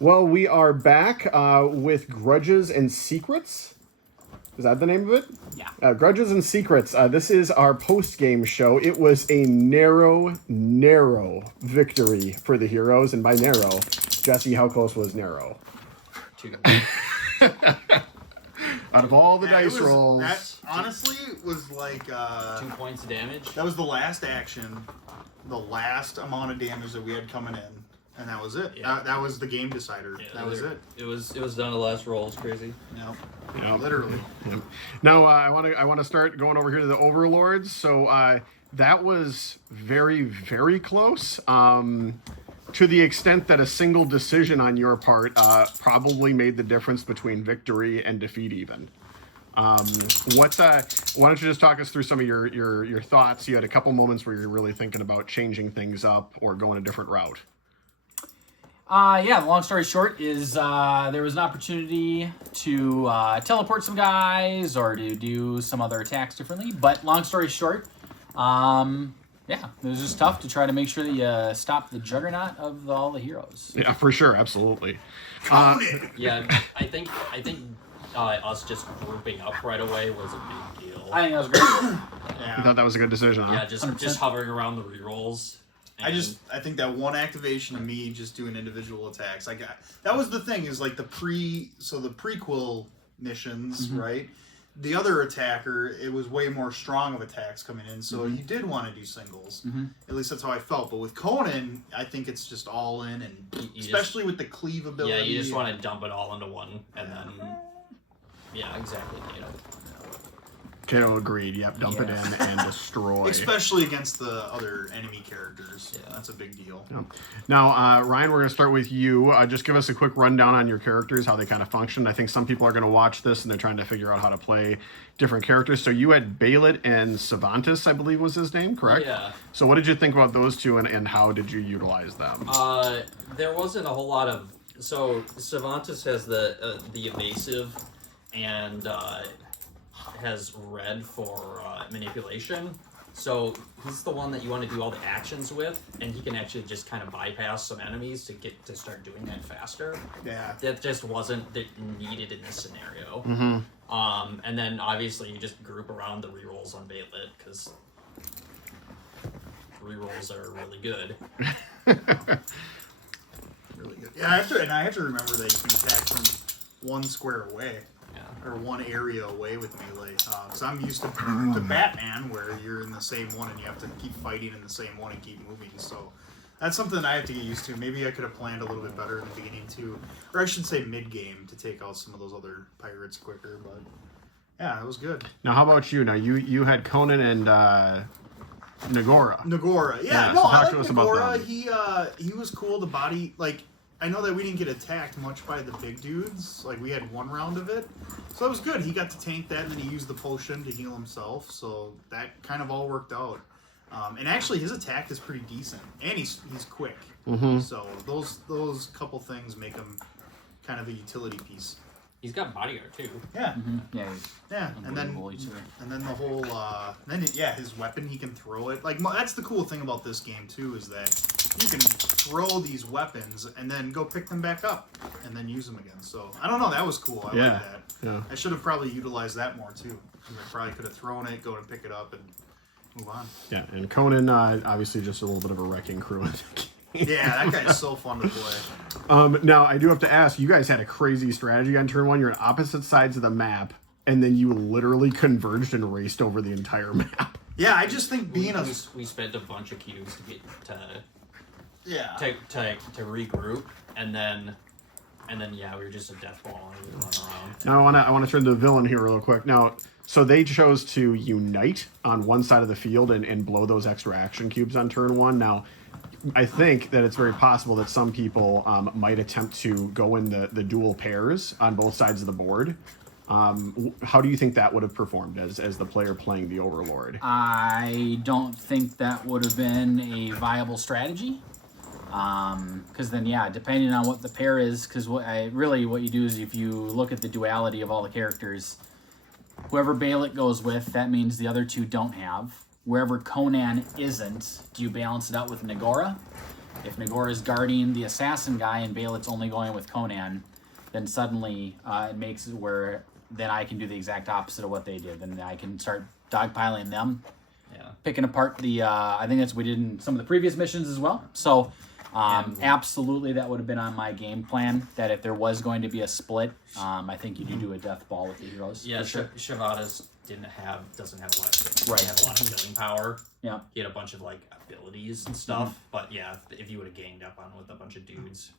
Well, we are back with Grudges and Secrets. Is that the name of it? Yeah. Grudges and Secrets. This is our post-game show. It was a narrow victory for the heroes. And by narrow, Jesse, how close was narrow? 2. Out of all the dice rolls... That honestly was like... 2 points of damage. That was the last action, the last amount of damage that we had coming in. And that was it. Yeah. That was the game decider. Yeah, that was it. It was done the last roll. It's crazy. Yep. Literally. Yep. Now I want to start going over here to the overlords. So that was very close. To the extent that a single decision on your part probably made the difference between victory and defeat. Even. Why don't you just talk us through some of your thoughts? You had a couple moments where you're really thinking about changing things up or going a different route. Yeah, the long story short is there was an opportunity to teleport some guys or to do some other attacks differently. But long story short, yeah, it was just tough to try to make sure that you stop the juggernaut of all the heroes. Yeah, for sure, absolutely. Yeah, I think us just grouping up right away was a big deal. I think that was great. I thought that was a good decision, huh? Yeah, just hovering around the rerolls. I think that one activation of me just doing individual attacks. That was the thing is like the prequel missions, right? The other attacker, it was way more strong of attacks coming in, so you did want to do singles. At least that's how I felt. But with Conan, I think it's just all in, and especially with the cleave ability. Yeah, you just want to dump it all into one, and then yeah, exactly. Kato agreed. Yep, dump it in and destroy. Especially against the other enemy characters. Yeah. That's a big deal. Yep. Now, Ryan, we're going to start with you. Just give us a quick rundown on your characters, how they kind of function. I think some people are going to watch this and they're trying to figure out how to play different characters. So you had Baelit and Savantis, I believe was his name, correct? Yeah. So what did you think about those two and how did you utilize them? There wasn't a whole lot of... So Savantis has the evasive and... has red for manipulation, so he's the one that you want to do all the actions with, and he can actually just kind of bypass some enemies to get to start doing that faster. Yeah, that just wasn't needed in this scenario. And then obviously you just group around the rerolls on Baelit because rerolls are really good. Really good. Yeah, I have to remember that you can attack from one square away. Or one area away with melee, because I'm used to Batman, where you're in the same one and you have to keep fighting in the same one and keep moving. So that's something I have to get used to. Maybe I could have planned a little bit better in the beginning too, or I should say mid-game to take out some of those other pirates quicker. But yeah, it was good. Now, how about you? Now, you had Conan and Nagora. Yeah, so no, I talk to like us about Nagora. He was cool. The body, like. I know that we didn't get attacked much by the big dudes. Like, we had one round of it. So that was good. He got to tank that, and then he used the potion to heal himself. So that kind of all worked out. And actually, his attack is pretty decent. And he's quick. So those couple things make him kind of a utility piece. He's got bodyguard, too. Yeah. Yeah, and then the whole... his weapon, he can throw it. Like, that's the cool thing about this game, too, is that you can throw these weapons and then go pick them back up and then use them again. So, I don't know, that was cool. I like that. Yeah. I should have probably utilized that more, too. I probably could have thrown it, go and pick it up, and move on. Yeah, and Conan, obviously just a little bit of a wrecking crew in the game. Yeah, that guy is so fun to play. Now, I do have to ask, you guys had a crazy strategy on turn one. You're on opposite sides of the map, and then you literally converged and raced over the entire map. Yeah, I just think being we spent a bunch of cubes to get to regroup, and then we were just a death ball and we would run around. Now, I want to turn to the villain here real quick. Now, so they chose to unite on one side of the field and blow those extra action cubes on turn one. Now, I think that it's very possible that some people might attempt to go in the dual pairs on both sides of the board. How do you think that would have performed as the player playing the Overlord? I don't think that would have been a viable strategy. Because then, yeah, depending on what the pair is, because what you do is if you look at the duality of all the characters, whoever Baelit goes with, that means the other two don't have. Wherever Conan isn't, do you balance it out with Nagora? if Nagor is guarding the assassin guy and Baelit's only going with Conan, then suddenly it makes it where then I can do the exact opposite of what they did. Then I can start dogpiling them, picking apart the. I think that's what we did in some of the previous missions as well. So. Absolutely, that would have been on my game plan. That if there was going to be a split, I think you do a death ball with the heroes. Yeah, sure. Shivata's doesn't have a lot of Right. have a lot of killing power. Yeah, He had a bunch of like abilities and stuff, but yeah, if you would have ganged up on with a bunch of dudes,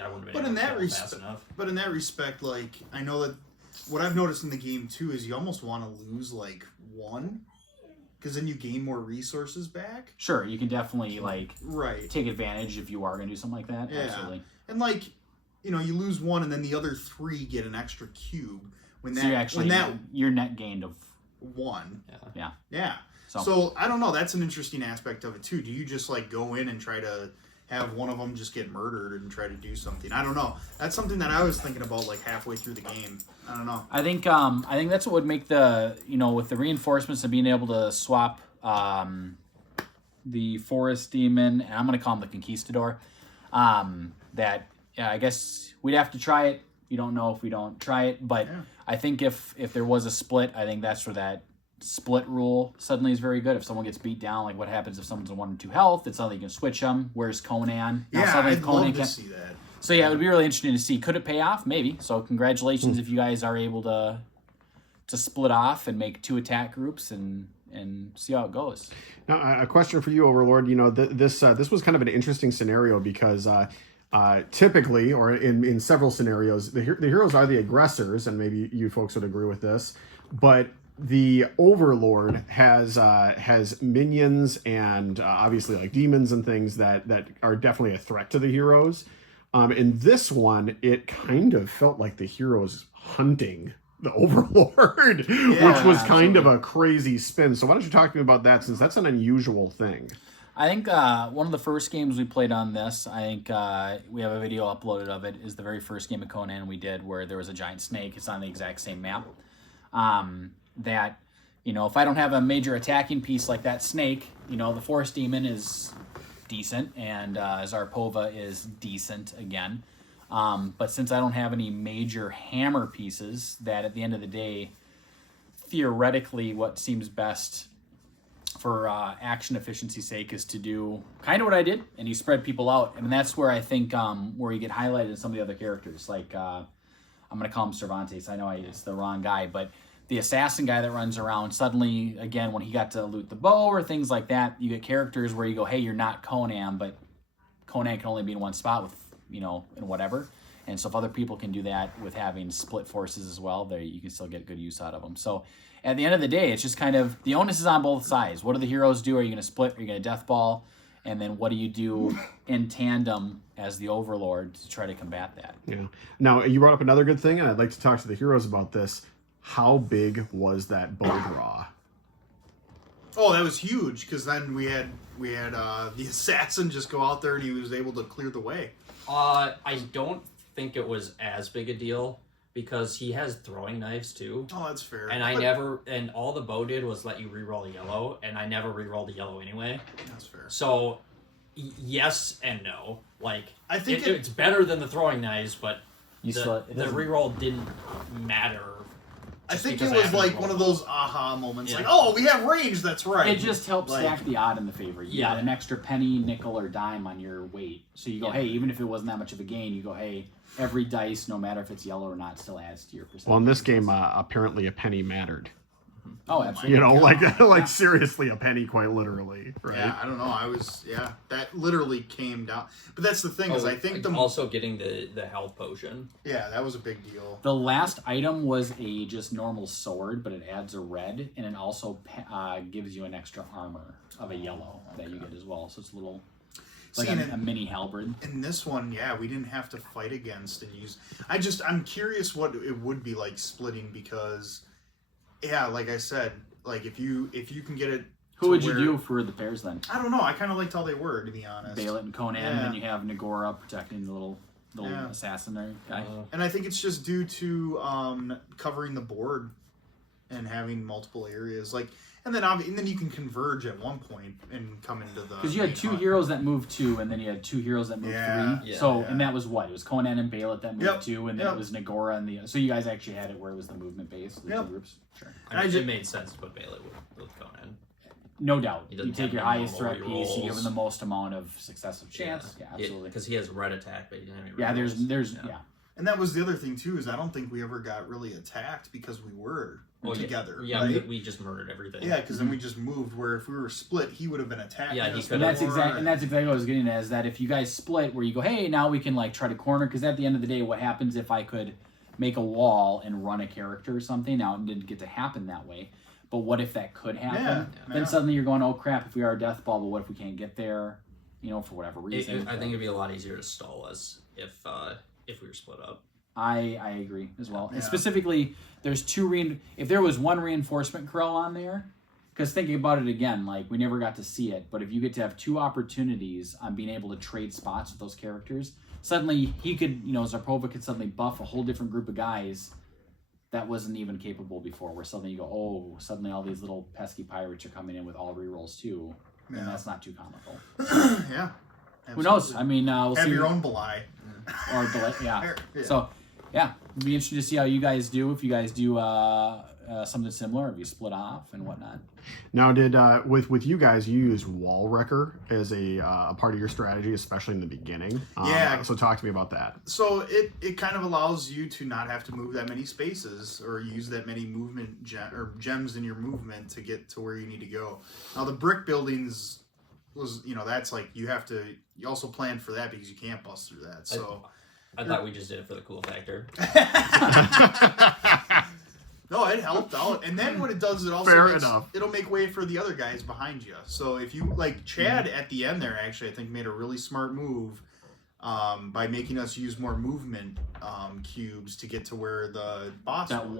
I wouldn't have been But in able to that kill him fast respect, enough. but in that respect, like I know that what I've noticed in the game too is you almost want to lose like one, because then you gain more resources back. sure. You can definitely Right. take advantage if you are going to do something like that. Yeah. Absolutely. And like, you know, you lose one, and then the other three get an extra cube when So that you're actually when that your net gained of one. yeah. Yeah. So- So I don't know. That's an interesting aspect of it too. Do you just like go in and try to have one of them just get murdered and try to do something? I don't know. That's something that I was thinking about like halfway through the game. I don't know. I think that's what would make the with the reinforcements and being able to swap the forest demon, and I'm going to call him the conquistador. I guess we'd have to try it. You don't know if we don't try it, but Yeah. I think if there was a split, I think that's where that split rule suddenly is very good. If someone gets beat down, like what happens if someone's on 1 and 2 health, it's suddenly you can switch them. Where's Conan? Now Yeah, suddenly I'd love to see that. So yeah, it would be really interesting to see. Could it pay off? Maybe. So congratulations if you guys are able to split off and make 2 attack groups and see how it goes. Now, a question for you, Overlord. You know, this was kind of an interesting scenario because typically, or in several scenarios, the heroes are the aggressors, and maybe you folks would agree with this, but the Overlord has minions and obviously like demons and things that are definitely a threat to the heroes. In this one, it kind of felt like the heroes hunting the Overlord, which was kind of a crazy spin. So why don't you talk to me about that, since that's an unusual thing. I think one of the first games we played on this, I think we have a video uploaded of it, is the very first game of Conan we did where there was a giant snake. It's on the exact same map. That, if I don't have a major attacking piece like that snake, the forest demon is decent, and Zarpova is decent again. But since I don't have any major hammer pieces, that at the end of the day, theoretically what seems best for action efficiency's sake is to do kind of what I did, and you spread people out. And that's where I think where you get highlighted in some of the other characters. Like, I'm going to call him Cervantes. I know it's the wrong guy, but the assassin guy that runs around, suddenly, again, when he got to loot the bow or things like that, you get characters where you go, hey, you're not Conan, but Conan can only be in one spot with, and whatever. And so if other people can do that with having split forces as well, there you can still get good use out of them. So at the end of the day, it's just kind of, the onus is on both sides. What do the heroes do? Are you going to split? Are you going to death ball? And then what do you do in tandem as the Overlord to try to combat that? Yeah. Now, you brought up another good thing, and I'd like to talk to the heroes about this. How big was that bow draw? Oh, that was huge, because then we had the assassin just go out there and he was able to clear the way. I don't think it was as big a deal because he has throwing knives too. Oh, that's fair. And and all the bow did was let you reroll a yellow, and I never rerolled a yellow anyway. That's fair. So, yes and no. Like, I think it's better than the throwing knives, but You the still- it doesn't- reroll didn't matter. I just think it because I was haven't like rolled one of those aha moments, Yeah. like, oh, we have range. That's right. It just helps Like- stack the odd in the favor. You Yeah. got an extra penny, nickel, or dime on your weight. So you go, Yeah. hey, even if it wasn't that much of a gain, you go, hey, every dice, no matter if it's yellow or not, still adds to your percentage. Well, in this game, apparently a penny mattered. Oh, absolutely. Like seriously, a penny, quite literally, right? Yeah, I don't know. That literally came down. But that's the thing is, I think also getting the health potion. yeah, that was a big deal. The last item was a just normal sword, but it adds a red, and it also gives you an extra armor of a yellow that you get as well. So it's a little, like a mini halberd. In this one, yeah, we didn't have to fight against and use. I'm curious what it would be like splitting, because, yeah, like I said, like if you can get it. Who would you do for the pairs then? I don't know. I kind of liked how they were, to be honest. Baelit and Conan, Yeah. and then you have Nagora protecting the little assassin there guy. And I think it's just due to covering the board and having multiple areas, like, and then you can converge at one point and come into the. Because you had two heroes that moved 2, and then you had 2 heroes that moved 3. Yeah, so yeah. and that was what? It was Conan and Baelet that moved 2, and then Yep. it was Nagora and the. So you guys actually had it where it was the movement base, the 2 groups. Sure. I mean, it made sense to put Bailey with Conan. No doubt. He You doesn't take have your any highest threat normal piece, you give him rerolls. the most amount of successive chance. Yeah, absolutely. Because he has red attack, but he doesn't have any Yeah, there's rerolls. yeah. And that was the other thing too, is I don't think we ever got really attacked because we were together. Yeah, right? we just murdered everything. Yeah, because then we just moved. Where if we were split, he would have been attacking Yeah, he us could And have. that's exactly what I was getting at, is that if you guys split where you go, hey, now we can like try to corner, because at the end of the day, what happens if I could make a wall and run a character or something? Now it didn't get to happen that way, but what if that could happen? Yeah, Then suddenly you're going, oh crap, if we are a death ball, but what if we can't get there, for whatever reason? I think it'd be a lot easier to stall us if we were split up. I agree as well. And Yeah. specifically, there's 2 if there was 1 reinforcement crow on there, because thinking about it again, like we never got to see it, but if you get to have 2 opportunities on being able to trade spots with those characters, suddenly he could, Zarpova could suddenly buff a whole different group of guys that wasn't even capable before, where suddenly you go, oh, suddenly all these little pesky pirates are coming in with all rerolls too. Yeah. And that's not too comical. Yeah. Who knows? absolutely. I mean, we'll Have see. your own Belay. Or delay, yeah. Yeah. So, yeah, it'd be interesting to see how you guys do. If you guys do something similar, if you split off and whatnot. Now, did with you guys, you used Wall Wrecker as a part of your strategy, especially in the beginning? Yeah. So talk to me about that. So it kind of allows you to not have to move that many spaces or use that many movement gems in your movement to get to where you need to go. Now the brick buildings was, that's like you also plan for that because you can't bust through that. So I thought we just did it for the cool factor. no, it helped out. And then what it does, it also Fair enough. it'll make way for the other guys behind you. So if you like Chad at the end there, actually I think made a really smart move by making us use more movement cubes to get to where the boss That was.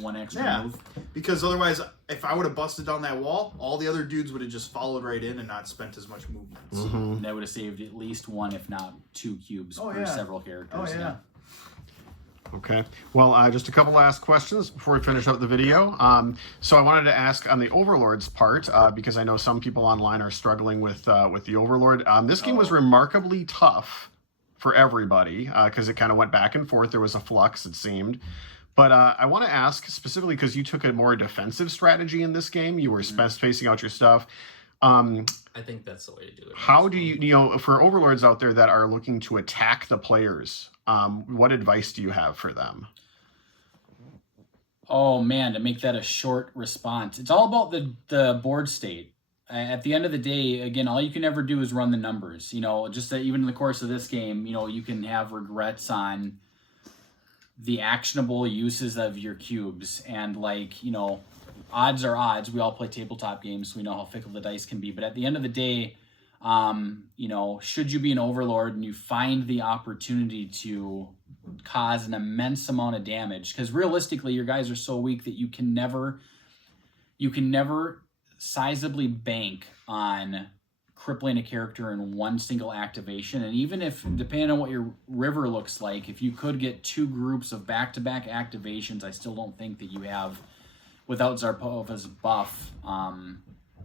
one extra Yeah. move. Because otherwise, if I would have busted down that wall, all the other dudes would have just followed right in and not spent as much movement. So, Mm-hmm. That would have saved at least 1, if not 2 cubes Oh, per yeah. several characters. oh yeah. Okay. Well, just a couple last questions before we finish up the video. So I wanted to ask on the Overlord's part, because I know some people online are struggling with the Overlord. This game was remarkably tough for everybody because it kind of went back and forth. There was a flux, it seemed. But I want to ask specifically because you took a more defensive strategy in this game. You were spacing out your stuff. I think that's the way to do it. How do you, for Overlords out there that are looking to attack the players, what advice do you have for them? Oh man, to make that a short response. It's all about the board state. At the end of the day, again, all you can ever do is run the numbers. Just that even in the course of this game, you can have regrets on the actionable uses of your cubes. And odds are odds. We all play tabletop games, so we know how fickle the dice can be. But at the end of the day, should you be an Overlord and you find the opportunity to cause an immense amount of damage, because realistically your guys are so weak that you can never sizably bank on crippling a character in one single activation. And even if, depending on what your river looks like, if you could get 2 groups of back-to-back activations, I still don't think that you have, without Zarpova's buff, and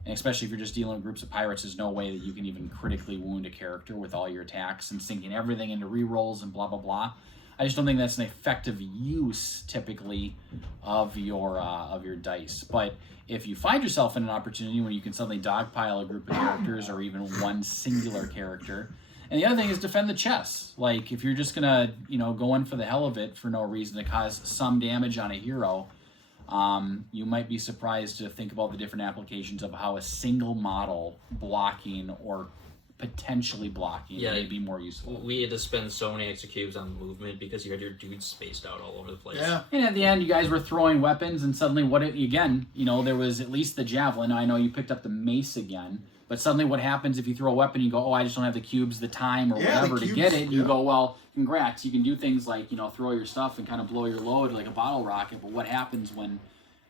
especially if you're just dealing with groups of pirates, there's no way that you can even critically wound a character with all your attacks and sinking everything into rerolls and blah, blah, blah. I just don't think that's an effective use, typically, of your dice. But if you find yourself in an opportunity where you can suddenly dogpile a group of characters or even one singular character, and the other thing is defend the chess. Like, if you're just gonna, go in for the hell of it for no reason to cause some damage on a hero, you might be surprised to think about the different applications of how a single model blocking or potentially blocking may be more useful. We had to spend so many extra cubes on movement because you had your dudes spaced out all over the place. Yeah. And at the end, you guys were throwing weapons, and suddenly, there was at least the javelin. I know you picked up the mace again, but suddenly what happens if you throw a weapon, you go, oh, I just don't have the cubes, the time, or whatever to get it. You go, well, congrats. You can do things like, throw your stuff and kind of blow your load like a bottle rocket, but what happens when,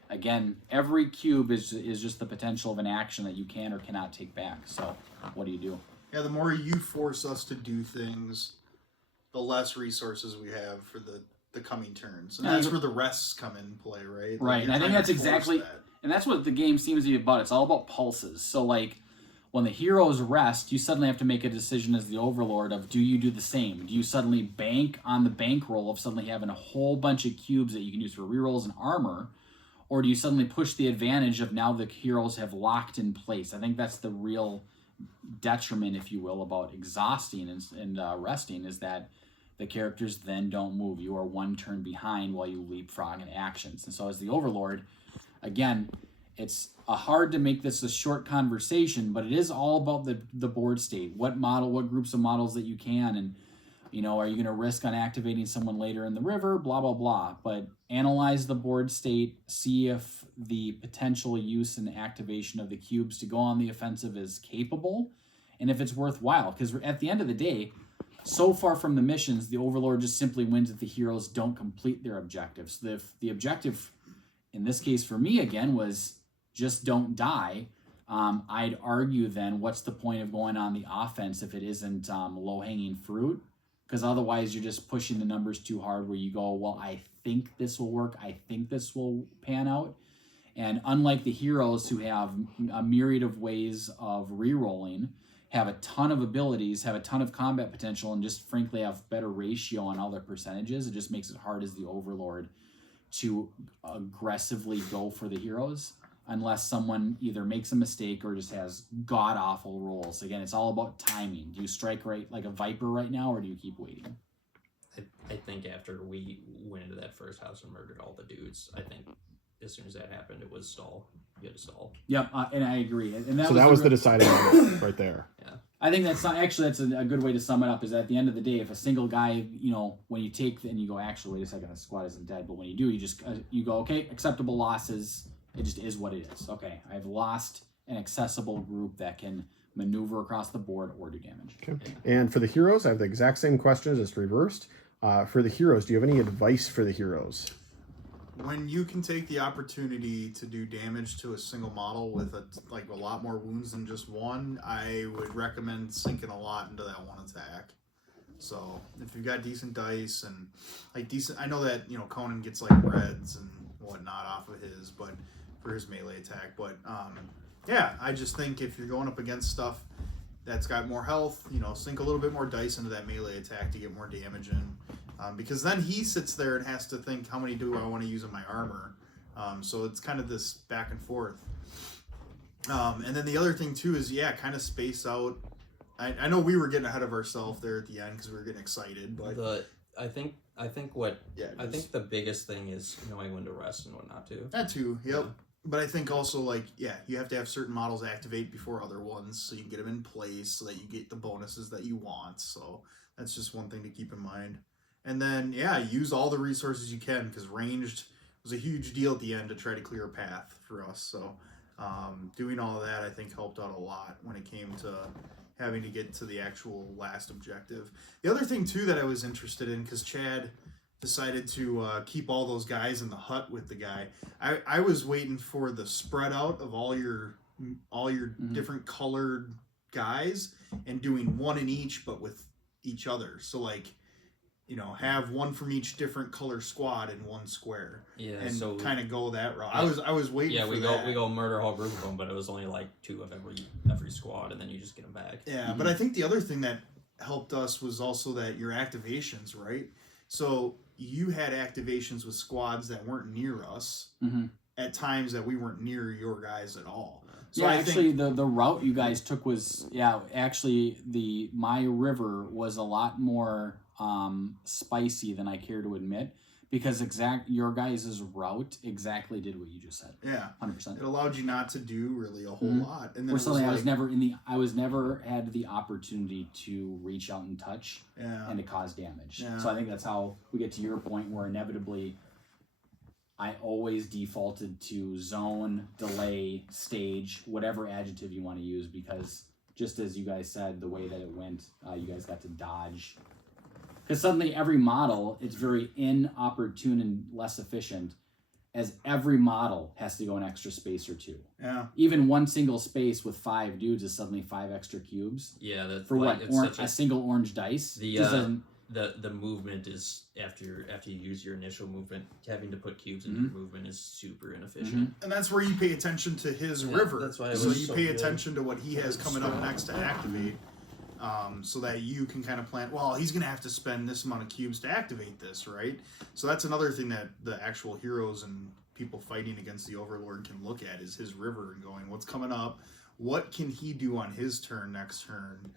again, every cube is just the potential of an action that you can or cannot take back. So what do you do? Yeah, the more you force us to do things, the less resources we have for the the coming turns, and Yeah, that's where the rests come in play, right? Right, and I think that's exactly, and that's what the game seems to be about. It's all about pulses. So, like, when the heroes rest, you suddenly have to make a decision as the overlord of, do you do the same? Do you suddenly bank on the bankroll of suddenly having a whole bunch of cubes that you can use for rerolls and armor, or do you suddenly push the advantage of now the heroes have locked in place? I think that's the real detriment, if you will, about exhausting and resting, is that the characters then don't move. You are one turn behind while you leapfrog in actions. And so as the overlord, again, it's hard to make this a short conversation, but it is all about the board state. What groups of models that you can, and are you going to risk on activating someone later in the river, blah, blah, blah. But analyze the board state, see if the potential use and activation of the cubes to go on the offensive is capable, and if it's worthwhile. Because at the end of the day, so far from the missions, the overlord just simply wins if the heroes don't complete their objectives. The objective, in this case for me again, was just don't die. I'd argue then, what's the point of going on the offense if it isn't low-hanging fruit? Because otherwise you're just pushing the numbers too hard, where you go, well, I think this will work, I think this will pan out. And unlike the heroes, who have a myriad of ways of re-rolling, have a ton of abilities, have a ton of combat potential, and just frankly have better ratio on all their percentages, it just makes it hard as the overlord to aggressively go for the heroes, unless someone either makes a mistake or just has god-awful rolls. Again, it's all about timing. Do you strike right like a viper right now, or do you keep waiting? I think after we went into that first house and murdered all the dudes, I think as soon as that happened, it was stall. You had to stall. Yep, and I agree. And So that was the deciding moment right there. Yeah. I think that's a good way to sum it up, is at the end of the day, if a single guy, when you take and you go, actually, wait a second, the squad isn't dead, but when you do, you just, you go, okay, acceptable losses. It just is what it is. Okay, I've lost an accessible group that can maneuver across the board or do damage. Okay. And for the heroes, I have the exact same questions, just reversed. For the heroes, do you have any advice for the heroes? When you can take the opportunity to do damage to a single model with a lot more wounds than just one, I would recommend sinking a lot into that one attack. So if you've got decent dice and I know that Conan gets reds and whatnot off of his, but for his melee attack. But yeah, I just think if you're going up against stuff that's got more health, sink a little bit more dice into that melee attack to get more damage in. Because then he sits there and has to think, how many do I want to use in my armor? So it's kind of this back and forth. And then the other thing too is, kind of space out. I know we were getting ahead of ourselves there at the end because we were getting excited, but I think the biggest thing is knowing when to rest and when not to. That too, yep. Yeah. But I think also you have to have certain models activate before other ones, so you can get them in place so that you get the bonuses that you want. So that's just one thing to keep in mind. And then use all the resources you can, because ranged was a huge deal at the end to try to clear a path for us. So doing all of that, I think, helped out a lot when it came to having to get to the actual last objective. The other thing too that I was interested in, because Chad decided to keep all those guys in the hut with the guy, I was waiting for the spread out of all your different colored guys and doing one in each, but with each other. So have one from each different color squad in one square. Yeah, and so kind of go that route. I was waiting for that. we go murder a whole group of them, but it was only 2 of every squad, and then you just get them back. Yeah, but I think the other thing that helped us was also that your activations, right? So you had activations with squads that weren't near us at times that we weren't near your guys at all. So I think the route you guys took was my river was a lot more spicy than I care to admit, because your guys' route exactly did what you just said. Yeah, 100%. It allowed you not to do really a whole lot, and then I was never had the opportunity to reach out and touch and to cause damage. Yeah. So I think that's how we get to your point, where inevitably I always defaulted to zone, delay, stage, whatever adjective you want to use, because just as you guys said, the way that it went, you guys got to dodge. Because suddenly every model, it's very inopportune and less efficient, as every model has to go an extra space or 2. Yeah. Even one single space with 5 dudes is suddenly 5 extra cubes. Yeah, that's for what? A single orange dice? the movement is after you use your initial movement, having to put cubes into your movement is super inefficient. And that's where you pay attention to his river. that's why it so was you so pay good. attention to what he has coming up next to activate, so that you can kind of plan. Well, he's going to have to spend this amount of cubes to activate this, right? So that's another thing that the actual heroes and people fighting against the Overlord can look at is his river and going, what's coming up? What can he do on his turn next turn?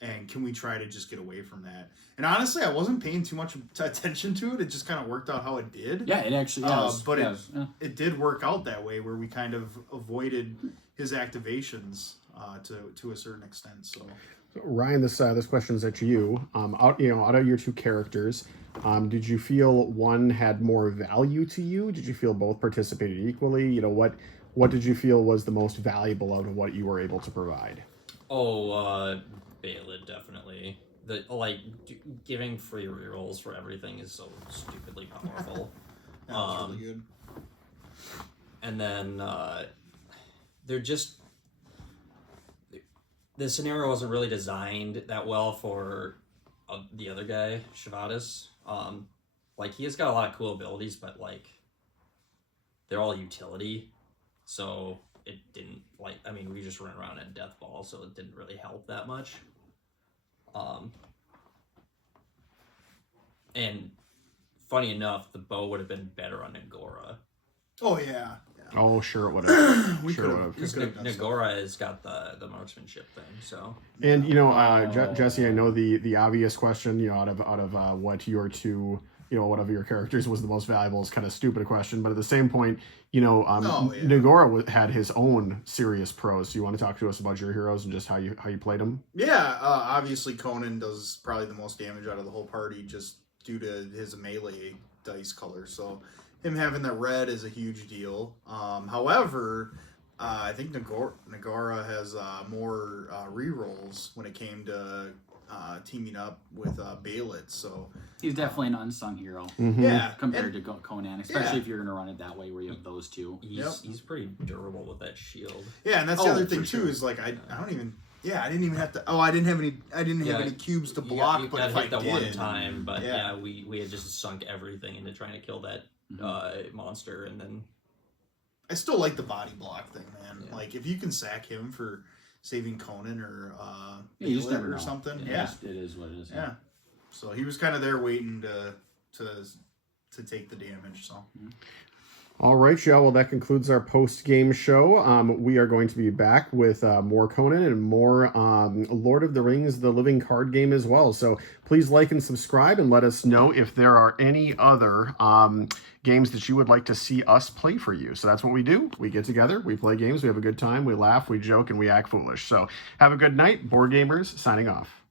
And can we try to just get away from that? And honestly, I wasn't paying too much attention to it. It just kind of worked out how it did. Yeah, it actually but it did work out that way, where we kind of avoided his activations to a certain extent. So Ryan, this question is at you. Out of your two characters, did you feel one had more value to you? Did you feel both participated equally? You know, what did you feel was the most valuable out of what you were able to provide? Baled, definitely. Giving free rerolls for everything is so stupidly powerful. that was really good. And then they're just the scenario wasn't really designed that well for the other guy, Shavatis. He has got a lot of cool abilities, but they're all utility, so it didn't we just ran around in Death Ball, so it didn't really help that much. And funny enough, the bow would have been better on Nagora. Oh yeah. Oh, sure it would have. We sure could it have. would have. Nagora has got the marksmanship thing, so. And Jesse, I know the obvious question, out of what your two, what of your characters was the most valuable is kind of stupid question, but at the same point, Nagora had his own serious pros. So you want to talk to us about your heroes and just how you played them? Yeah, obviously Conan does probably the most damage out of the whole party just due to his melee dice color. So him having that red is a huge deal. However, I think Nagara has more rerolls when it came to teaming up with Balit. So he's definitely an unsung hero. Mm-hmm. Yeah, compared to Conan, especially if you're going to run it that way where you have those two. He's pretty durable with that shield. Yeah, and that's the other thing for too sure. is I don't even. Yeah, I didn't even have to. Oh, I didn't have any cubes to block. You but got if I hit the did, one time, but yeah. we had just sunk everything into trying to kill that monster, and then I still like the body block thing, man. Yeah. If you can sack him for saving Conan or you just Balit never or know. something, It is what it is. yeah. So he was kind of there waiting to take the damage. So. All right, y'all. Well, that concludes our post-game show. We are going to be back with more Conan and more Lord of the Rings, the living card game as well. So please like and subscribe and let us know if there are any other games that you would like to see us play for you. So that's what we do. We get together, we play games, we have a good time, we laugh, we joke, and we act foolish. So have a good night. Board Gamers signing off.